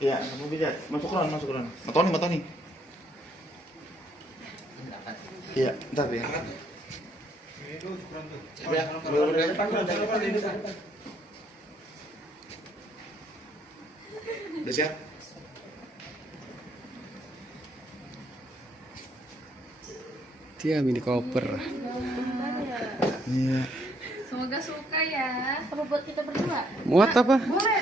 Iya, kamu bisa. Masuk Ron. Matoni. Iya, ntar ya. Ya, udah siap? Dia mini koper. Iya. Semoga suka ya. Apa buat kita berdua? Muat apa? Boleh.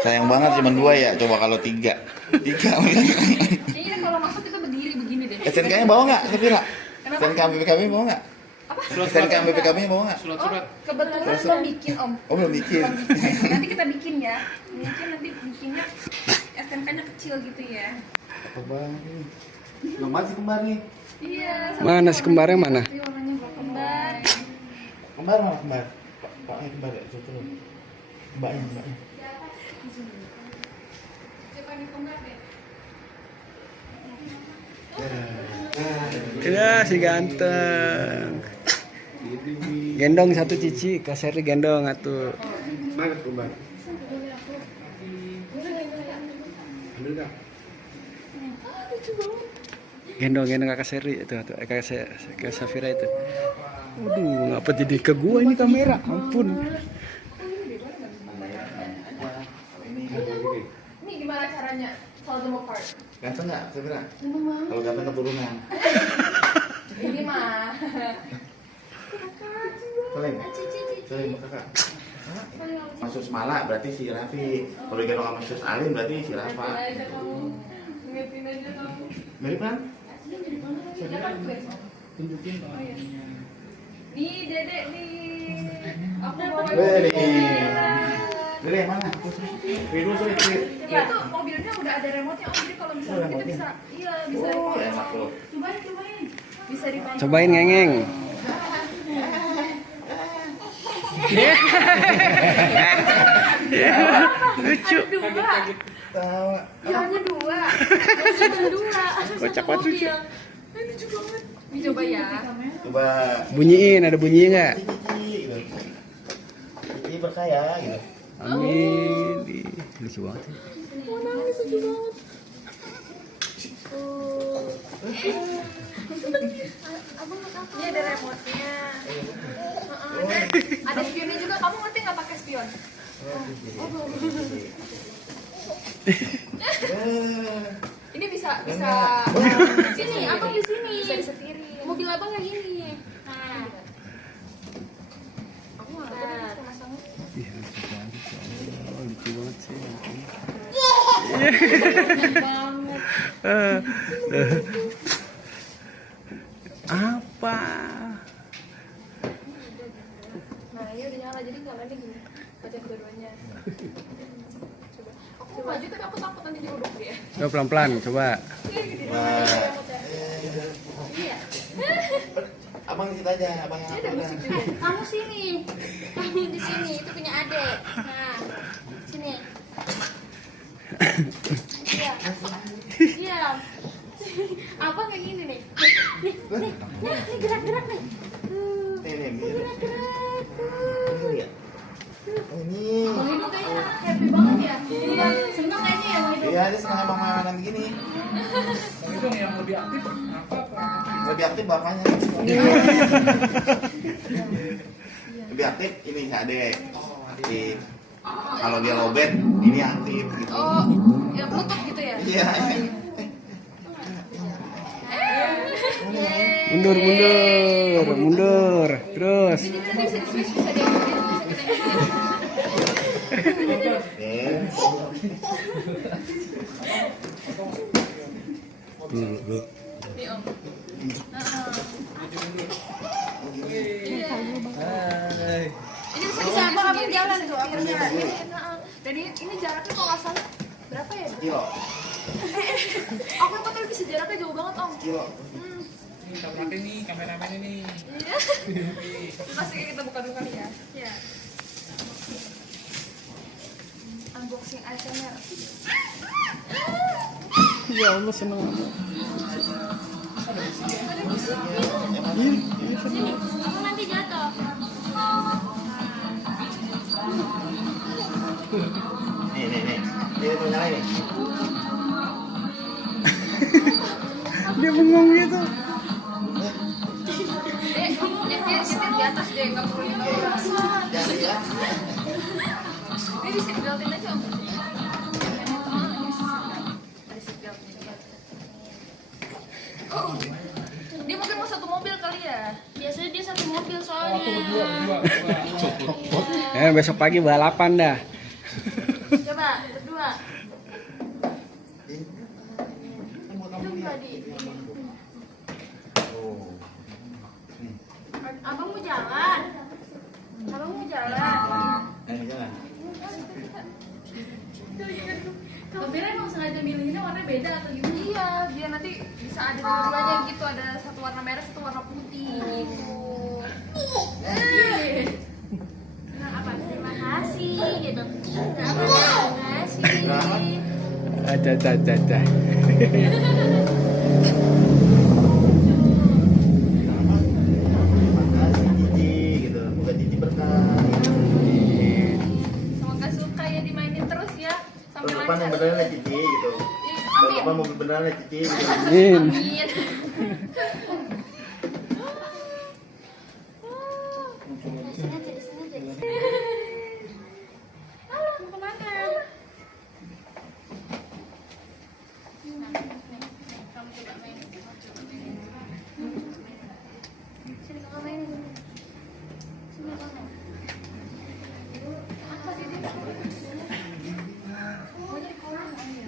Sayang banget cuma 2 ya. Coba kalau 3. 3. Kayaknya kalau masuk kita berdiri begini deh. SNK-nya bawa nggak, Safira? Kenapa? SNK BPKB bawa nggak? Apa? SNK BPKB bawa nggak? Oh, kebetulan belum bikin om. Oh, belum bikin. Nanti kita bikin ya. Mungkin nanti bikinnya SMK-nya kecil gitu ya. Apa banget nih? Kembar sih kembar nih. Iya. Mana si kembarnya mana? Tapi warnanya nggak kembar. Kembar mana kembar? Paknya kembar ya, coba dulu. Mbaknya. Coba nih kembar deh. Ya si ganteng. Gendong satu cici, Kak Seri gendong atuh. Mana kembar? Ambil Kak. Gendong Kak Seri itu tuh, Kak Safira itu. Waduh, ngapa jadi ke gua ini kamera? Ampun. Ini gimana caranya? Kalau mau part? Ganteng nggak, Safira? Ganteng banget. Kalau ganteng keturunan. Ini mah. Salim kakak. Masuk Semala berarti si Raffi. Kalau digendong sama Sus Alim berarti si Rafa. Ngertiin aja kamu. Mirip kan? Dia kan twins. Tunjukin. Nih dedek nih. Aku bawa Dede yang mana? Video sulit. Ya tuh mobilnya udah ada remote-nya om. Jadi kalau misalnya kita bisa, iya bisa Oh, remote. enak loh. Cobain. Bisa dipantau. Cobain ngengeng. Lucu. Ada 2. Tawa. Ya ada 2. Cuma 2. Kocak banget lucu. Ini lucu banget. Dicoba ya. Coba. Bunyiin, ada bunyinya nggak? Cici. Cici berkaya gitu. Amin. Ih, lucu banget. Mau nangis lucu banget. Ini ada remote-nya. Ada spionnya juga. Kamu ngerti nggak pakai spion? Ini bisa sini, abang di sini. Bisa disetirin. Mobil abang kayak gini. Nah. Aku nggak tahu pasangnya. Ih, lucu banget. Oh, lucu banget sih. Banget. Apa? Nah, ini udah nyala jadi nyalanya gini. Baca kedua-duanya. Coba. Aku maju tapi aku takut nanti diuduk dia. Coba pelan-pelan, coba. Iya. Abang di situ aja, abang yang Ini ada musik juga. Kamu sini. Kamu di sini. Itu punya adek. Nah, sini. Iya. Iya. Abang kayak gini nih. Nih gerak-gerak nih. Gerak-gerak. Ini. Bang Ibu kayaknya happy banget ya. Iya. Seneng kayaknya ya Bang Ibu. Iya, dia senang abang makanan begini. Itu yang lebih aktif apa? Lebih aktif bapaknya. Lebih aktif ini si adek. Aktif. Kalau dia lobet, ini aktif gitu. Oh, ya bluetooth gitu ya? Iya. Mundur. Terus. Jadi nanti bisa di-switch, bisa di-edit, bisa kita Nih om. Ini bisa abang jalan tuh, abang jalan. Dan ini jaraknya kalau nggak salah berapa ya? Kilo. Aku lupa tapi bisa jaraknya jauh banget om. Kilo. Ini kameramen ini, kameramen ini. Iya. Pasti kita buka dulu kali ya. Iya. Unboxing ASMR. Ya Allah, seneng. Ada musiknya. Sini, aku nanti jatuh. Nih. mau nyalain nih. Dia bengong gitu. Nyetir di atas deh, nggak perlu di bawah. Jangan ya. Ini di seat beltin aja om. Ada seat beltnya. Oh, dia mungkin mau satu mobil kali ya. Biasanya dia satu mobil soalnya. Dua. Besok pagi balapan dah. Coba berdua. Coba di. Oh. Abang mau jalan. Abang mau jalan. Ayo jalan. Kak Vera emang sengaja milihinnya warna beda atau gimana? Iya, biar nanti bisa ada dua-duanya gitu, ada satu warna merah, satu warna putih gitu. Nah, apa? Terima kasih gitu. Terima kasih. Aja. Makasih Cici gitu. Semoga Cici berkah. Semoga suka ya dimainin terus ya sampai Tahun depan yang lancar. beneran ya Cici gitu. Tahun Amin. depan mobil beneran ya Cici gitu. Amin. Amin. Halo, mau kemana? Kamu coba main. Sini kakak main. Sini kakak main. Apa sih dia? Mau jadi koran aja.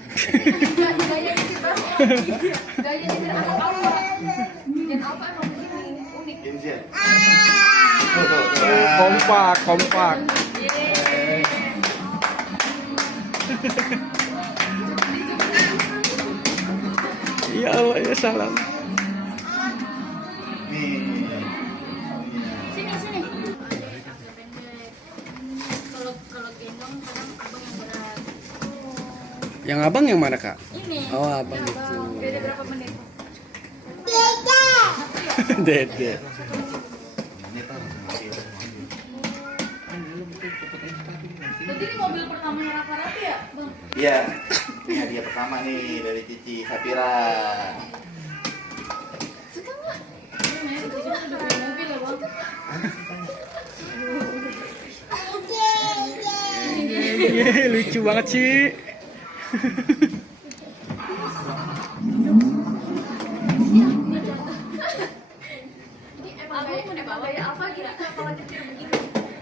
Gaya nyetir banget. Gaya nyetir anak apa? Dan apa emang begini unik. James ya. Kompak. Ya Allah ya salam. Nih. Sini. Kalau gendong kadang abang yang berat. Yang abang yang mana kak? Ini. Oh abang Yang itu. abang. Beda berapa menit? Dede. Berarti ini mobil pertamanya Raffi ya, bang? Iya. Ini hadiah pertama nih dari Cici Safira. Suka nggak? Ini udah punya mobil ya bang. Lucu banget sih. Ini emang mau dibawa ya apa gitu kalau nyetir begini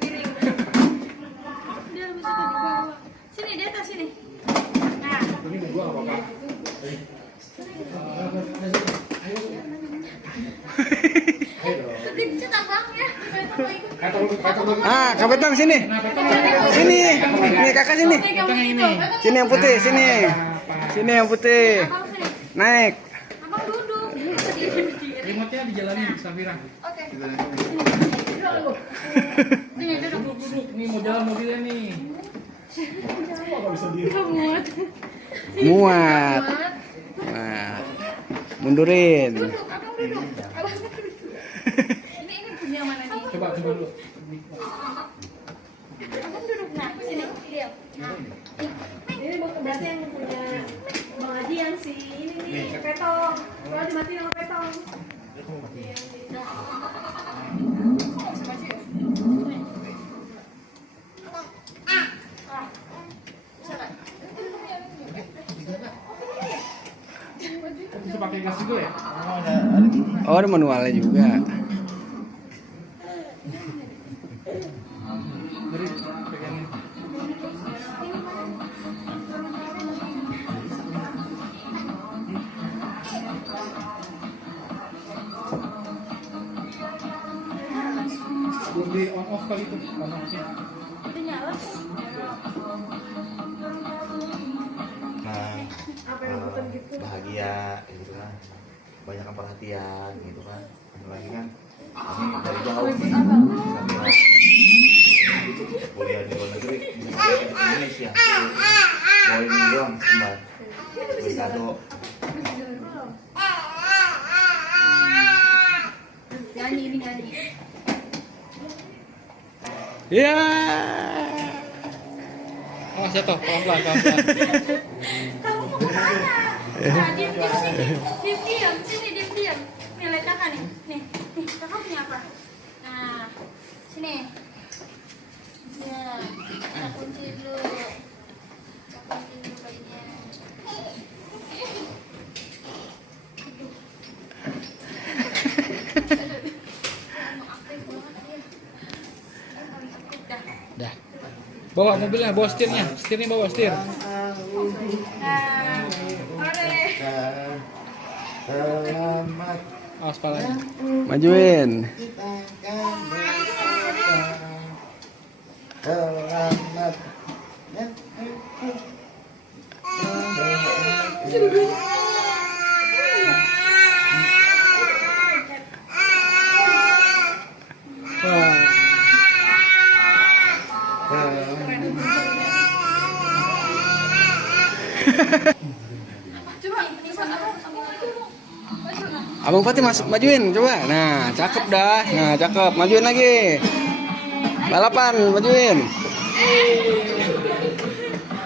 piring. Dia lebih suka dibawa. Sini di atas sini. Nah. Ini gua nggak apa-apa. Tadi cetak bang ya. Kita mau ikut. Kata lu. Kak Betong sini. Sini. Nih kakak sini. Sini yang putih, sini. Sini yang putih. Abang sini. Naik. Abang duduk. Remote-nya dijalanin Safira. Oke. Duduk. Nih mau jalan mobilnya nih. Muat. Mundurin. Duduk. Abang duduk. Abang duduk. Ini punya mana nih? Coba dulu. Abang duduk. Nah, sini. Diam. Nah. Ini berarti yang punya Bang Adi yang si ini nih, petong. Kalau dimatiin sama petong. Bisa pakai gas juga ya? Oh, ada Cici. Oh ada manualnya juga. Beri pegangin. Belum di on off kali itu, on off-nya. Udah nyala. Nah, bahagia gitu kan, banyak perhatian gitu kan, apalagi kan kami dari jauh nih, Safira kuliah di luar negeri, kuliah di Indonesia, bawa ini doang kembar, beli kado. Nyanyi ini nyanyi. Ya. Oh, jatuh, pelan-pelan, pelan-pelan. Kamu mau kemana? Nah, diam sini. Diam. Sini, diam. Nih, lihat kakak nih. Nih, kakak punya apa? Nah, sini. Ya, kita kunci dulu. Kita kunci dulu bayinya. Aktif banget dia. Paling aktif dah. Dah. Bawa mobilnya, bawa setirnya bawa setir. Nah, ore. Selamat Awas palanya. Majuin. selamat Wah. Coba, Nisa, abang mau dulu. Abang Fatih masuk, majuin coba. Nah, cakep dah. Nah, cakep. Majuin lagi. Balapan, majuin.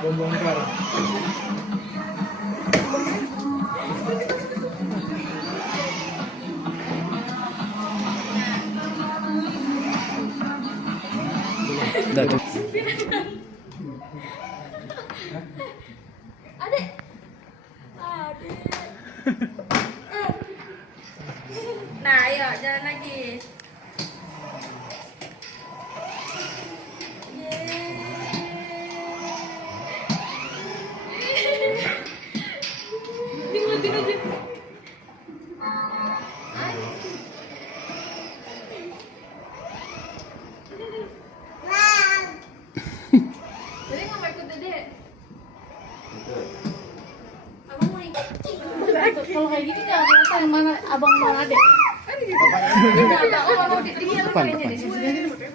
Bom bongkar. Udah tuh. Adek. Adek. Nah, ayo jalan lagi. Dimatiin aja. Jadi nggak mau ikut Dede? Abang mau ikut? Kalau kayak gini nggak kelihatan yang mana abang mana deh. Depan.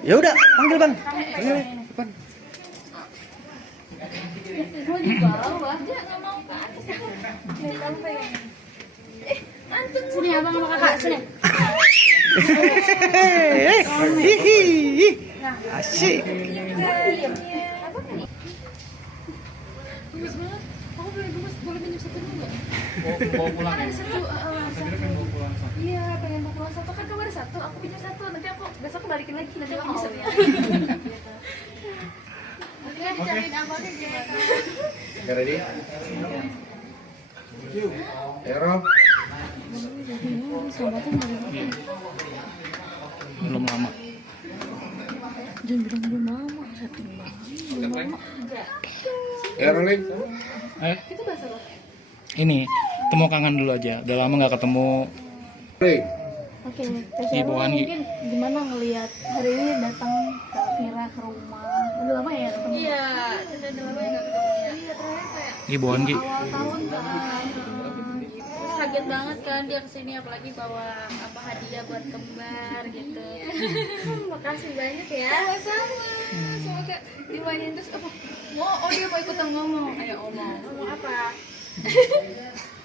Ya udah, panggil Bang. Panggil depan. Gue di bawah, dia nggak mau ke atas. Nih, kamu pegang. Antum sini abang sama kakak sini. Hihi. Asik. Abang nih. Gemes banget. Aku boleh pinjam satu dulu nggak? Bawa pulang Kan ya. ada satu. Saya kira pengen bawa pulang satu. Iya, pengen bawa pulang satu kan kamu ada satu. Aku pinjam satu. Nanti aku besok balikin lagi. Nanti aku bisa. Oke, dicariin abangnya gimana? ready? Hero Belum lama. Jangan bilang belum lama. Belum lama. Hero Ling Itu bahasa apa? Ini temu kangen dulu aja. Udah lama nggak ketemu. Ling Oke, Di bawaan, Gi. mungkin gimana ngelihat hari ini datang ke Vira ke rumah? Udah lama ya ketemu? Iya, udah lama ya nggak ketemu ya. Iya, terakhir kayak Ibuan Gi. awal tahun kan. Terus kaget banget kan dia kesini apalagi bawa apa hadiah buat kembar gitu. Makasih banyak ya. Sama-sama. Semoga dimainin terus apa? Oh dia mau ikutan ngomong. Ayo ngomong. Ngomong apa?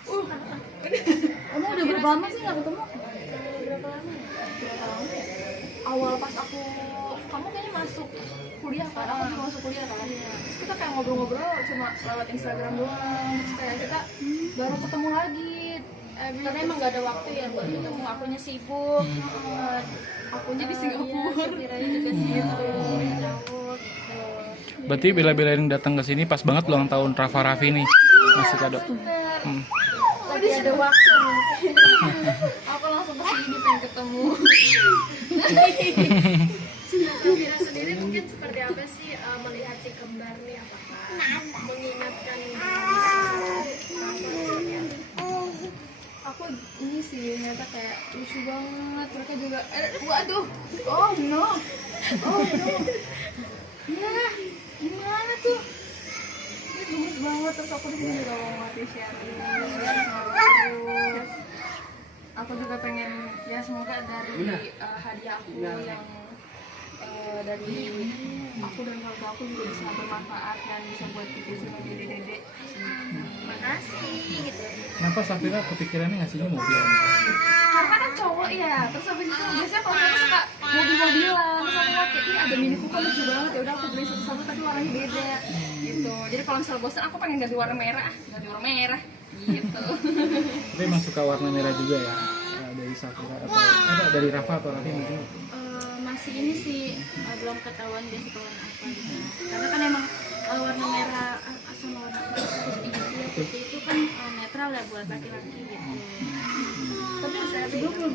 Kamu udah berapa lama sih nggak ketemu? Berapa lama ya? Awal pas kamu kayaknya masuk kuliah kan? Aku juga masuk kuliah kan? Terus kita kayak ngobrol-ngobrol cuma lewat Instagram doang. Terus kayak kita baru ketemu lagi. Karena emang gak ada waktu ya buat ketemu. Akunya sibuk. Akunya di Singapura. Kiranya juga sibuk. Jauh gitu. Berarti bela-belain datang ke sini pas banget ulang tahun Rafa Raffi nih. Ngasih kado. Lagi ada waktu aku langsung kesini pengen ketemu. Vira sendiri mungkin seperti apa sih melihat si kembar nih, apakah mengingatkan Aku ini sih ternyata kayak lucu banget mereka juga. Waduh, oh no, ya gimana tuh? Ini gemes banget terus aku di sini juga mau ngasih sharing terus. Aku juga pengen ya semoga dari hadiah aku yang dari aku dan keluarga aku juga bisa bermanfaat dan bisa buat bikin sama dede-dede. Makasih gitu. Kenapa Safira kepikirannya ngasihnya mobil? Karena kan cowok ya, terus habis itu biasanya kalau cowok suka mobil-mobilan, terus aku lihat kayak ada Mini Cooper lucu banget, ya udah aku beli satu-satu tapi warnanya beda. Gitu. gitu. Jadi kalau misalnya bosan aku pengen ganti warna merah gitu. Tapi emang suka warna merah juga ya, dari Safira atau ada dari Rafa atau Raffi mungkin? Masih ini sih belum ketahuan dia suka warna apa gitu. Karena kan emang warna merah sama warna putih itu kan netral ya buat laki-laki gitu. Tapi sebelum pernah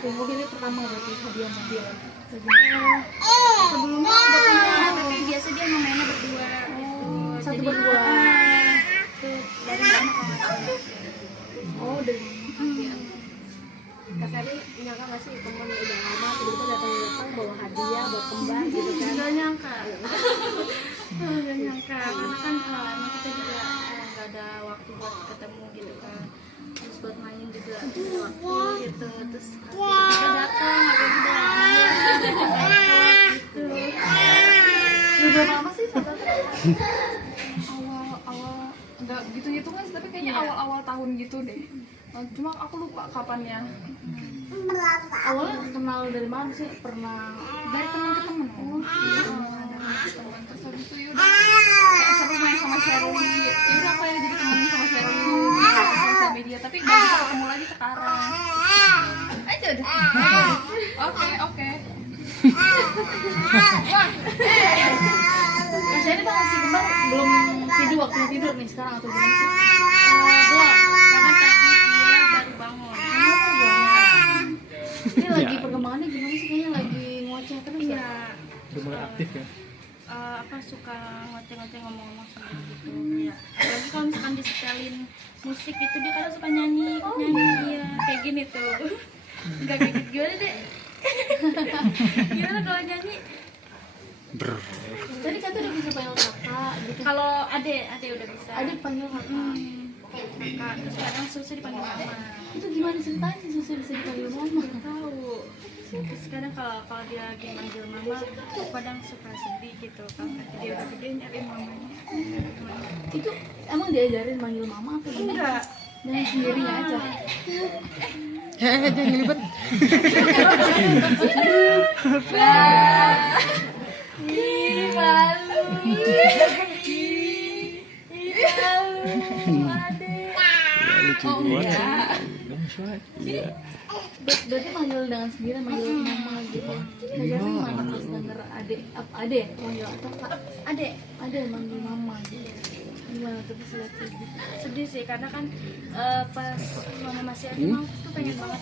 punya mobil itu pertama berarti hadiah mobil. Sebelumnya udah punya, tapi biasa dia emang mainnya berdua. Satu berdua. Tuh dari lama kalau nggak salah. Oh, dari Kak Sari nyangka nggak sih temen udah lama tiba-tiba datang bawa hadiah buat kembar gitu kan? Nggak nyangka. Nggak nyangka, karena kan emang kita juga nggak ada waktu buat ketemu gitu kan. Terus buat main juga nggak ada waktu gitu. Terus kita datang, ada hadiah gitu. udah lama sih awal nggak gitu kan tapi kayaknya awal tahun gitu deh. Cuma aku lupa kapannya. Awalnya kenal dari mana sih? Pernah dari teman ke teman. Terus habis itu yaudah kayak seru main sama Shirley. Yaudah apa ya jadi teman sama Shirley di sosial media. Tapi nggak bisa ketemu lagi sekarang. Aja deh. Oke. Wah. Kak Shirley tuh masih kembar belum tidur waktu tidur nih sekarang atau gimana sih? Belum, karena tadi dia baru bangun. Ini lagi perkembangannya gimana sih? Kayaknya lagi ngoceh terus ya? Iya. Udah mulai aktif ya? Apa suka ngoceh-ngoceh ngomong-ngomong sama gitu kayak apalagi kalau misalkan disetelin musik itu dia kadang suka nyanyi ya kayak gini tuh nggak kayak gitu gimana deh gimana kalau nyanyi Tadi katanya udah bisa panggil kakak gitu. kalau ade udah bisa Ada panggil kakak. kakak terus kadang susu dipanggil mama Itu gimana ceritanya sih Susi bisa dipanggil mama? tahu terus kadang kalau dia lagi manggil mama kadang suka sedih gitu kalau dia udah gede nyariin mamanya Itu emang diajarin manggil mama atau gimana? enggak Dengan sendirinya aja. Jangan ngelibet. Ih, malu. Lucu banget. Iya. Berarti manggil dengan sendiri, manggil mama gitu. Ngajarin mana pas denger ade manggil atau kak? Ade manggil mama gitu. Gimana tuh bisa lihat kayak gitu? Sedih sih karena kan pas mama masih ada mau tuh pengen banget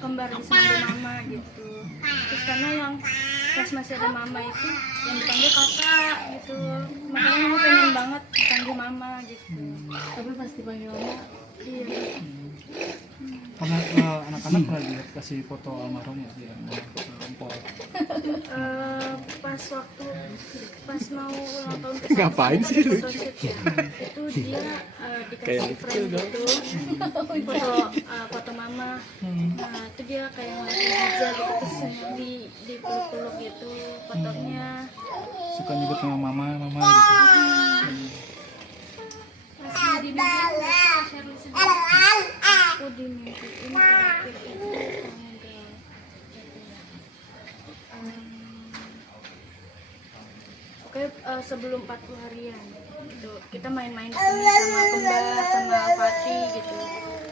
kembar bisa manggil mama gitu. Terus karena yang pas masih ada mama itu yang dipanggil kakak gitu. Makanya mama pengen banget dipanggil mama gitu. Tapi pas dipanggil mama, Iya. Karena anak-anak pernah lihat kasih foto almarhum ya dia empol. Pas mau ulang tahun ke Ngapain sih lu? itu dia dikasih frame gitu foto mama. Nah itu dia kayak ngeliatin aja gitu terus di peluk-peluk gitu fotonya. Suka nyebut nama mama gitu. Masih di mimpi Shirley sedih. Aku di mimpi ini terakhir itu tanggal sebelum 40 harian gitu. Kita main-main di sini sama kembar sama Fatih gitu.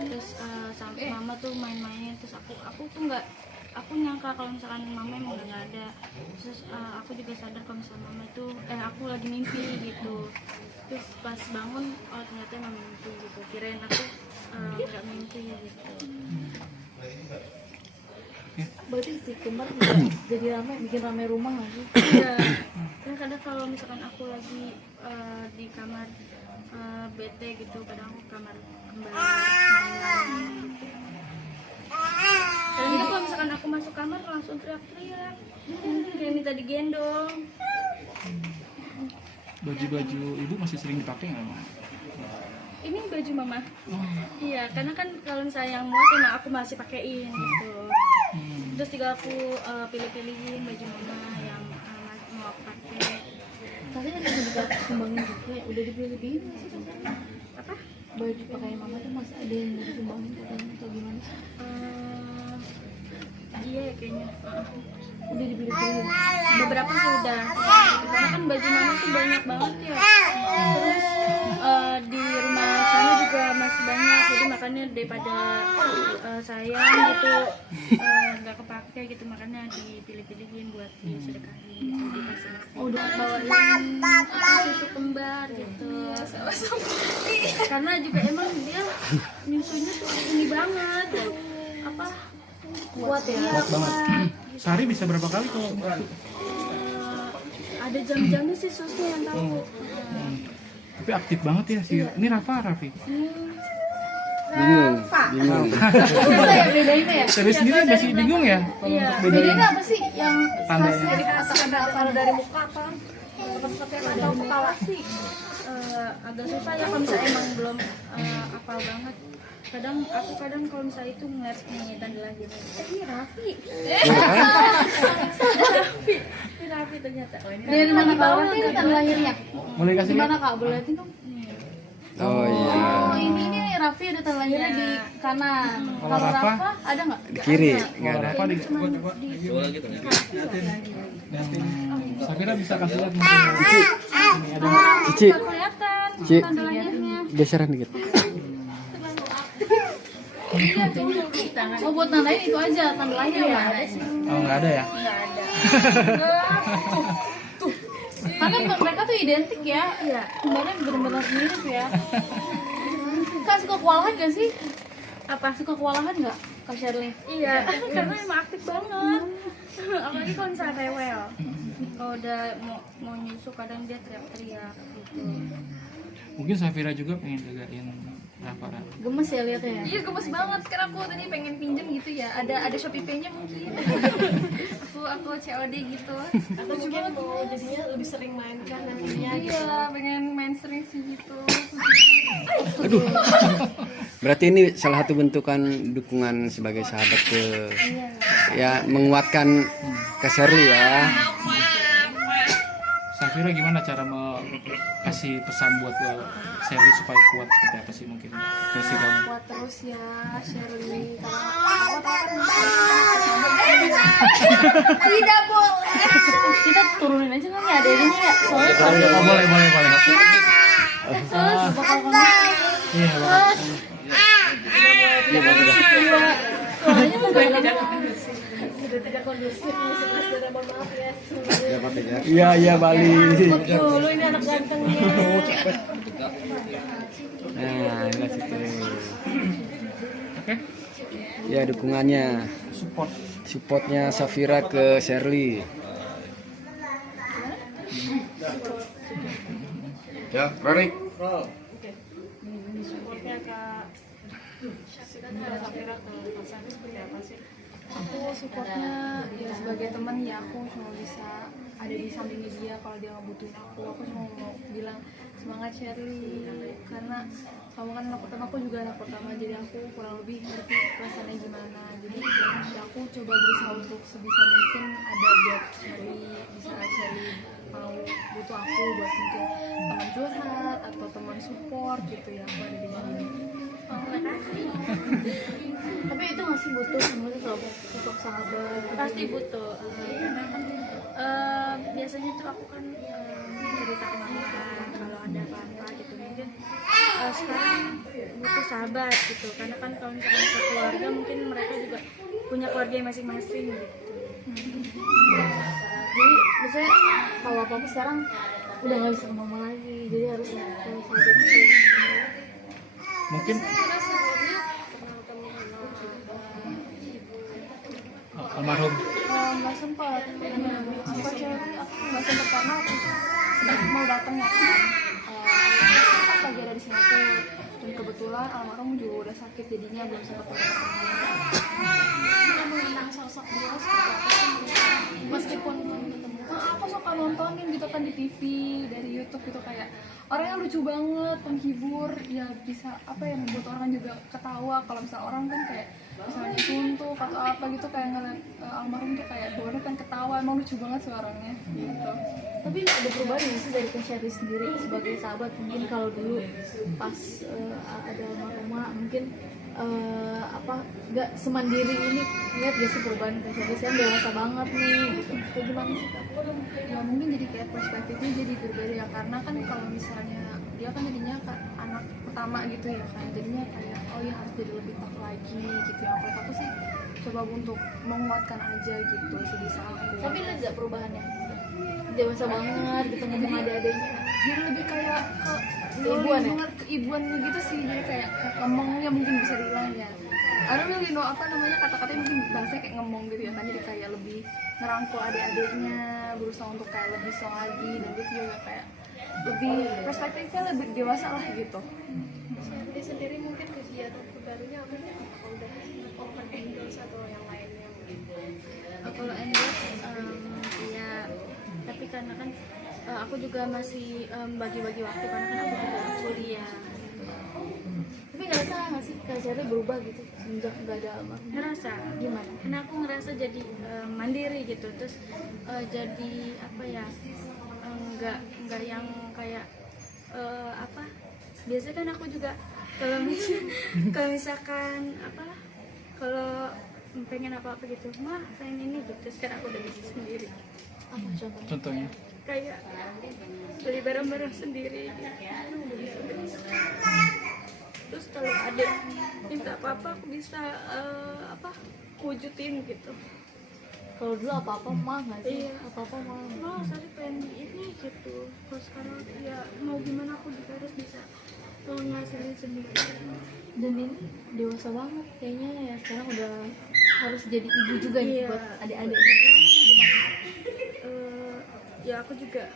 Terus sampai mama tuh main-main terus aku tuh nggak aku nyangka kalau misalkan mama emang udah nggak ada. Terus aku juga sadar kalau misalkan mama itu aku lagi mimpi gitu. Terus pas bangun ternyata emang mimpi gitu. Kirain aku nggak mimpi gitu. berarti si kembar jadi bikin rame rumah nggak sih? Iya. Dan kadang kalau misalkan aku lagi di kamar bete gitu, kadang aku kamar kembar main gitu. Dan itu kalau misalkan aku masuk kamar langsung teriak-teriak, kayak minta digendong. Baju-baju ibu masih sering dipakai nggak, Mama? Ini baju mama. Iya, karena kan kalau misalnya yang muat emang aku masih pakein gitu. Terus tinggal aku pilih-pilihin baju mama yang mau aku pakai. Tadi ada juga sumbangin juga ya, udah dipilih-pilih nggak sih? Apa? Baju pakai mama tuh masih ada yang mau disumbangin katanya atau gimana sih? Iya ya kayaknya. Udah dipilih-pilih. beberapa sih udah karena kan baju mama tuh banyak banget ya, terus di rumah sana juga masih banyak, jadi makanya daripada sayang gitu nggak kepake gitu, makanya dipilih-pilihin buat disedekahin gitu, dikasih. Oh, udah Bawain susu kembar gitu, karena juga emang dia nyusunya tuh ini banget apa kuat ya. Kuat banget. Sehari bisa berapa kali kalau ada jam-jamnya sih susnya yang tahu. tapi aktif banget ya sih. Ini Raffi. Bingung. Apa ya bedanya ya? Seri sendiri masih bingung ya kalau Iya. untuk bedain Bedanya apa sih yang tandanya. dari atas kalau dari muka apa? Atau kepala sih agak susah ya kalau misalnya emang belum apal banget. Kadang kalau misalnya itu ngeliat nih tanda lahir, ini Raffi. Ini Raffi ternyata. Dari mana kalau nanti tanda lahirnya? Mulai kasih lihat. Gimana Kak? Boleh liatin dong? Oh iya. Oh, ini Raffi ada tanda lahirnya di kanan. Kalau Kalau Rafa? Rafa ada nggak? Di kiri Kalau nggak ada. Rafa di Safira bisa kasih lihat mungkin. Ini ada Cici, Nggak kelihatan Ci. tanda lahirnya. geseran dikit. Oh, buat nandain itu aja tanda lahir ya? oh nggak ada ya. Karena mereka tuh identik ya. Iya. Kemarin benar-benar mirip ya. Kak suka kewalahan gak sih? Apa? Suka kewalahan nggak Kak Shirley? Iya, karena emang aktif banget. Apalagi kalau misalnya rewel. Kalau udah mau nyusu kadang dia teriak-teriak gitu. Mungkin Safira juga pengen jagain Rafa. Gemes ya liatnya. Iya gemes banget, karena aku tadi pengen pinjem gitu ya. Ada Shopee Pay-nya mungkin. aku COD gitu. Atau mungkin mau jadinya lebih sering main kan nantinya. Iya, pengen main sering sih gitu. Aduh. Berarti ini salah satu bentukan dukungan sebagai sahabat ke ya menguatkan Kak Shirley ya. Safira gimana cara kasih pesan buat ke Sherly supaya kuat seperti apa sih mungkin versi kamu? Kuat terus ya Shirley. Kalau aku tidak boleh. Kita turunin aja kan ya, ada ini ya. Soalnya Oh, boleh. bakal ngomong. Iya, boleh. Soalnya mau bilang Sudah tidak kondusif, saudara, mohon maaf ya. Iya Bali. Ikut dulu ini anak gantengnya. Nah, ini situ. Oke. Ya dukungannya, supportnya Safira ke Shirley. Ya, Rory. Supportnya Kak Safira ke pasangan seperti apa sih? aku supportnya ya sebagai teman ya, aku cuma bisa ada di sampingnya dia kalau dia ngebutuhin aku cuma mau bilang semangat Shirley, karena kamu kan anak pertama, aku juga anak pertama, jadi aku kurang lebih ngerti perasaannya gimana. Jadi ya aku coba berusaha untuk sebisa mungkin ada buat Shirley, bisa Shirley mau butuh aku buat mungkin teman curhat atau teman support gitu ya, aku ada di sini. Tapi itu masih butuh sebenarnya kalau sosok sahabat. Pasti butuh karena kan biasanya tuh aku kan cerita ke mama kalau ada apa-apa gitu, mungkin sekarang butuh sahabat gitu, karena kan kalau misalkan ke keluarga mungkin mereka juga punya keluarga masing-masing gitu. Jadi misalnya kalau apa-apa sekarang udah nggak bisa ke mama lagi, jadi harus ke sahabat sih. Mungkin almarhum. Nggak sempat apa Shirley, aku nggak sempat karena aku sedang mau datang ya kan, pas lagi ada di Singapura, dan kebetulan almarhum juga udah sakit, jadinya belum sempat datang. Mengenang sosok dia seperti apa sih? Meskipun ketemu, Aku suka nontonin gitu kan di TV, dari YouTube gitu, kayak orangnya lucu banget, penghibur, ya bisa apa ya, membuat orang juga ketawa. Kalau misalnya orang kan kayak misalnya suntuk atau apa gitu, kayak ngeliat almarhum tuh kayak baru kan ketawa, emang lucu banget suaranya gitu. Tapi ada perubahan nggak sih dari Kak Sherry sendiri sebagai sahabat? Mungkin kalau dulu pas ada almarhumah mungkin nggak semandiri ini, lihat gak sih perubahan Kak Sherry sekarang dewasa banget nih gitu. Kayak gimana sih Kak? Ya mungkin jadi kayak perspektifnya jadi berbeda ya, karena kan kalau misalnya dia kan jadinya anak pertama gitu ya kan, jadinya kayak oh ya harus jadi lebih tough lagi gitu ya. Kalau aku sih coba untuk menguatkan aja gitu sebisa aku. Tapi lihat gak perubahannya? Dewasa banget gitu ngomong adik-adiknya. Jadi lebih kayak Keibuan ya? banget keibuannya gitu sih, jadi kayak ngomongnya mungkin bisa dibilang ya. I don't really know apa namanya, kata-katanya mungkin bahasanya kayak ngomong gitu ya kan, jadi kayak lebih ngerangkul adik-adiknya, berusaha untuk kayak lebih so lagi, dan dia juga kayak lebih perspektifnya lebih dewasa lah gitu. Sherry sendiri mungkin kegiatan terbarunya apa ya? Apa udah open endorse atau yang lainnya mungkin? Kalau endorse ya, tapi karena kan aku juga masih bagi-bagi waktu karena kan aku juga kuliah. Tapi ngerasa nggak sih Kak Sherry berubah gitu semenjak nggak ada almarhum? Ngerasa Gimana? karena aku ngerasa jadi mandiri gitu, terus jadi apa ya, nggak yang kayak apa, biasanya kan aku juga kalau kalau misalkan apa, kalau pengen apa gitu, mah pengen ini gitu, terus kan aku udah bisa sendiri, Apa contohnya? Contohnya kayak beli barang-barang sendiri gitu. Udah bisa. Terus kalau ada minta apa-apa aku bisa apa, wujudin gitu. Kalau dulu apa-apa mah nggak sih? Iya. Apa-apa mah. Oh, saya pengen ini gitu. Kalau sekarang ya mau gimana aku juga harus bisa ngasilin sendiri. Dan ini dewasa banget kayaknya ya, sekarang udah harus jadi ibu juga nih Iya. buat adik-adiknya. Gimana? Ya aku juga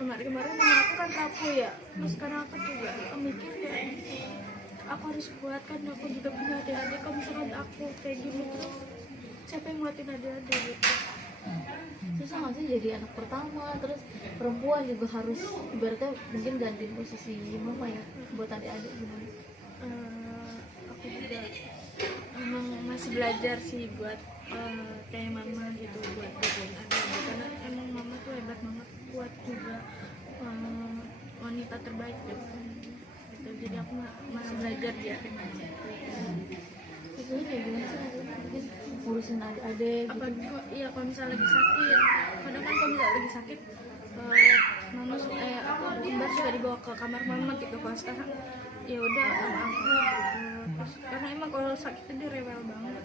kemarin-kemarin memang aku kan rapuh ya. Terus sekarang aku juga mikir kayak aku harus kuat kan, aku juga punya adik-adik. Kalau misalkan aku kayak gini terus siapa yang nguatin adik-adik gitu. Susah nggak sih jadi anak pertama, terus perempuan juga harus ibaratnya mungkin gantiin posisi mama ya buat adik-adik gimana? Aku juga emang masih belajar sih buat kayak mama gitu, buat jagain adik-adik, karena emang mama tuh hebat banget, kuat juga, wanita terbaik gitu. Jadi aku masih belajar dia. Itu kayak gimana sih mungkin ngurusin adik-adik Apa gitu? iya, kalau misalnya lagi sakit, kadang kan kalau misalnya lagi sakit mama aku kembar suka dibawa ke kamar mama gitu. Kalau sekarang ya udah sama aku terus, karena emang kalau sakit dia rewel banget.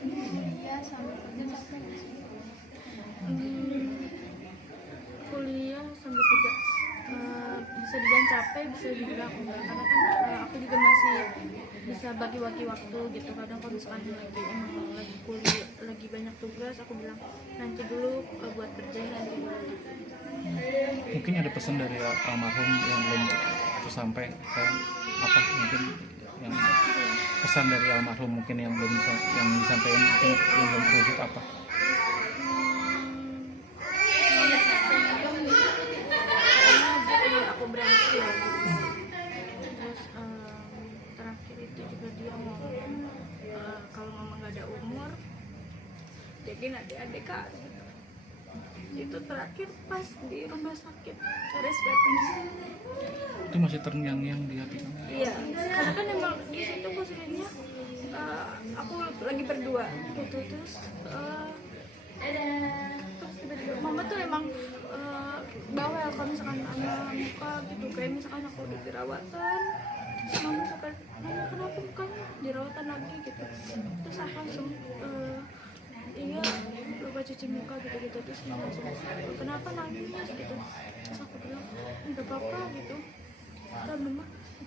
Iya, sambil kerja sampai Kuliah sambil kerja bisa dibilang capek, bisa dibilang enggak, karena kan aku juga masih bisa bagi-bagi waktu gitu. Kadang kalau misalkan lagi emang lagi kuliah, lagi banyak tugas, aku bilang nanti dulu buat kerjain nanti dulu gitu. mungkin ada pesan dari almarhum yang belum tersampai, kayak apa mungkin yang pesan dari almarhum mungkin yang belum bisa yang disampaikan, mungkin yang belum terwujud apa? Aku berhasil gitu. Terus terakhir itu juga dia ngomong kalau mama nggak ada umur jadi nanti adik kak gitu. Itu terakhir pas di rumah sakit RSPP. Itu masih terngiang-ngiang di hati kamu? Iya, karena kan emang di situ posisinya aku lagi berdua gitu, terus tiba-tiba mama tuh emang bawel kalau misalkan ada muka gitu, kayak misalkan aku di perawatan, terus mama suka nanya kenapa mukanya jerawatan lagi gitu, terus aku langsung iya lupa cuci muka gitu, terus mama langsung kenapa nangis gitu, terus aku bilang nggak apa-apa gitu, kan mama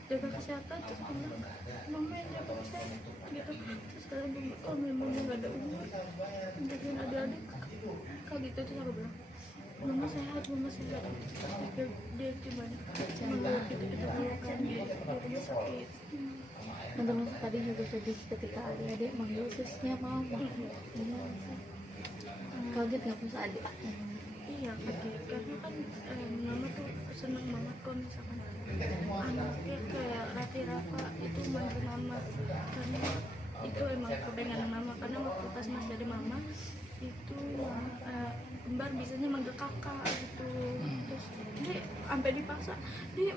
jaga kesehatan, terus aku bilang mama yang jaga kesehatan gitu, terus sekarang kalau memang nggak ada umur jagain adik-adik kalau gitu, terus aku bilang mama sehat dia gimana mengeluh gitu kan di rumah sakit. Nah, terus tadi juga sedih ketika adik-adik manggil susnya mama. Gimana sih? Kaget nggak pas adik? Iya kaget, karena kan mama tuh seneng banget kalau misalkan anaknya kayak Rati Rafa itu manggil mama, karena itu emang kepengen mama, karena waktu pas masih ada mama itu kembar bisanya manggil kakak gitu. Terus dia sampai dipaksa, dia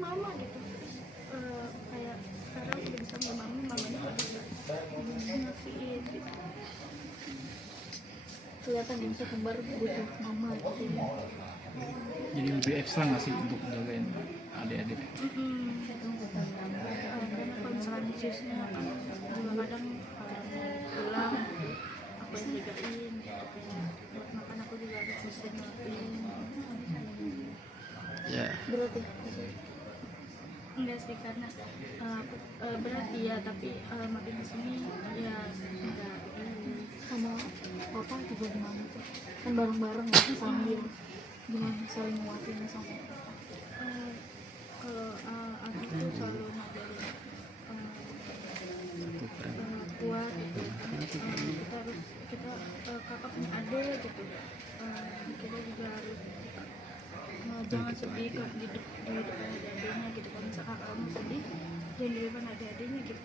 mama gitu. Terus kayak sekarang udah bisa manggil mamanya nggak bisa ngertiin gitu. Kelihatan yang bisa kembar butuh mama gitu. Jadi lebih ekstra nggak sih untuk jagain adik-adik? Karena kalau misalkan jusnya kadang-kadang pulang aku yang jagain gitu. Buat makan aku juga harus bisa ngertiin. Ya. Berat ya? Enggak sih, karena aku berat iya, tapi makin kesini ya enggak. Sama papa juga gimana tuh? Kan bareng-bareng ya, sambil gimana saling nguatinnya sama Kalau aku tuh selalu ngajarin kuat gitu. Kita kakak punya adik gitu. Kita juga harus jangan sedih di depan adik-adiknya gitu. Kalau misalkan kamu sedih, jangan di depan adik-adiknya gitu.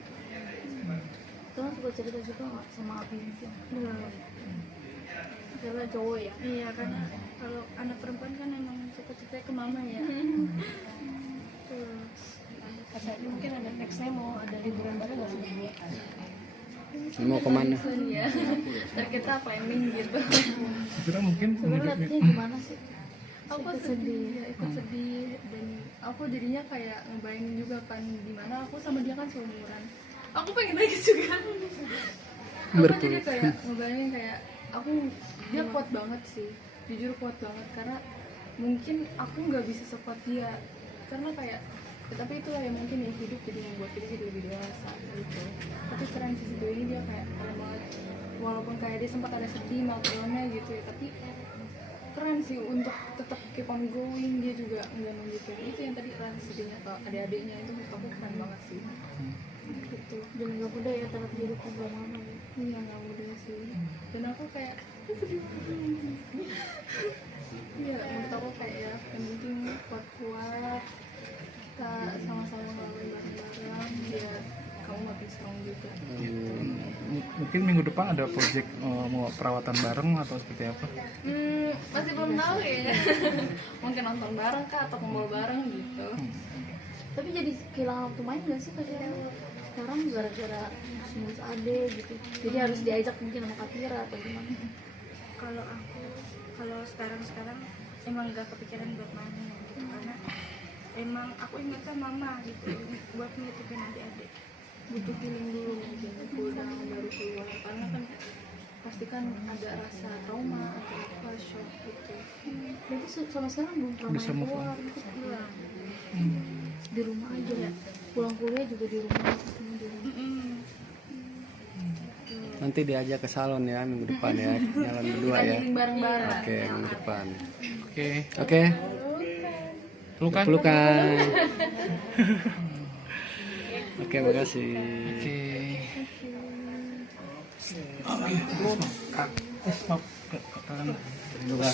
Kalian suka cerita juga nggak sama Abi sih? Enggak. Karena cowok ya? Iya, karena kalau anak perempuan kan emang suka cerita ke mama ya. Terus Katanya mungkin ada nextnya mau ada liburan bareng nggak sih berdua? Mau kemana? Ya, ntar kita planning gitu. Kira mungkin Sebenarnya liatnya gimana sih? Aku sedih, ya, ikut sedih dan aku jadinya kayak ngebayangin juga kan dimana aku sama dia kan seumuran. Aku pengen lagi juga. Aku jadi kayak ngebayangin kayak dia kuat banget sih, jujur kuat banget karena mungkin aku nggak bisa sekuat dia karena kayak tapi itulah yang mungkin ya hidup jadi membuat kita jadi lebih dewasa gitu. Tapi keren sih sejauh ini dia kayak keren banget, walaupun kayak dia sempat ada sedih meltdownnya gitu ya, tapi keren sih untuk tetap keep on going. Dia juga nggak nunjukin itu yang tadi rasa sedihnya ke adik-adiknya, itu menurut aku keren banget sih gitu. Dan nggak mudah ya taraf hidup sama mama ya? Iya nggak mudah sih, dan aku kayak sedih banget. Iya menurut aku kayak ya yang penting kuat-kuat, kita sama-sama ngelakuin bareng-bareng biar kamu makin strong juga. mungkin minggu depan ada project mau perawatan bareng atau seperti apa? Masih belum tahu ya. Mungkin nonton bareng kah atau kumpul bareng gitu. Tapi jadi kehilangan waktu main nggak sih kalian? Sekarang gara-gara ngurus ade gitu, jadi harus diajak mungkin sama Katira atau gimana? Kalau sekarang emang gak kepikiran buat main gitu, karena emang aku ingatkan mama gitu buat nitipin adik-adik. Butuh healing dulu mungkin pulang baru keluar karena kan pasti kan ada rasa trauma atau apa shock gitu. Berarti sama sekarang belum pernah Bisa main move on. keluar gitu? Pulang. Di rumah aja ya? Pulang kuliah juga di rumah, ketemu di rumah. Nanti diajak ke salon ya minggu depan ya, jalan berdua ya. Healing bareng-bareng. Oke, minggu depan. Oke, Oke, pelukan. pelukan. Oke, makasih. Oke. Oke. Maaf. Kalian. Dua.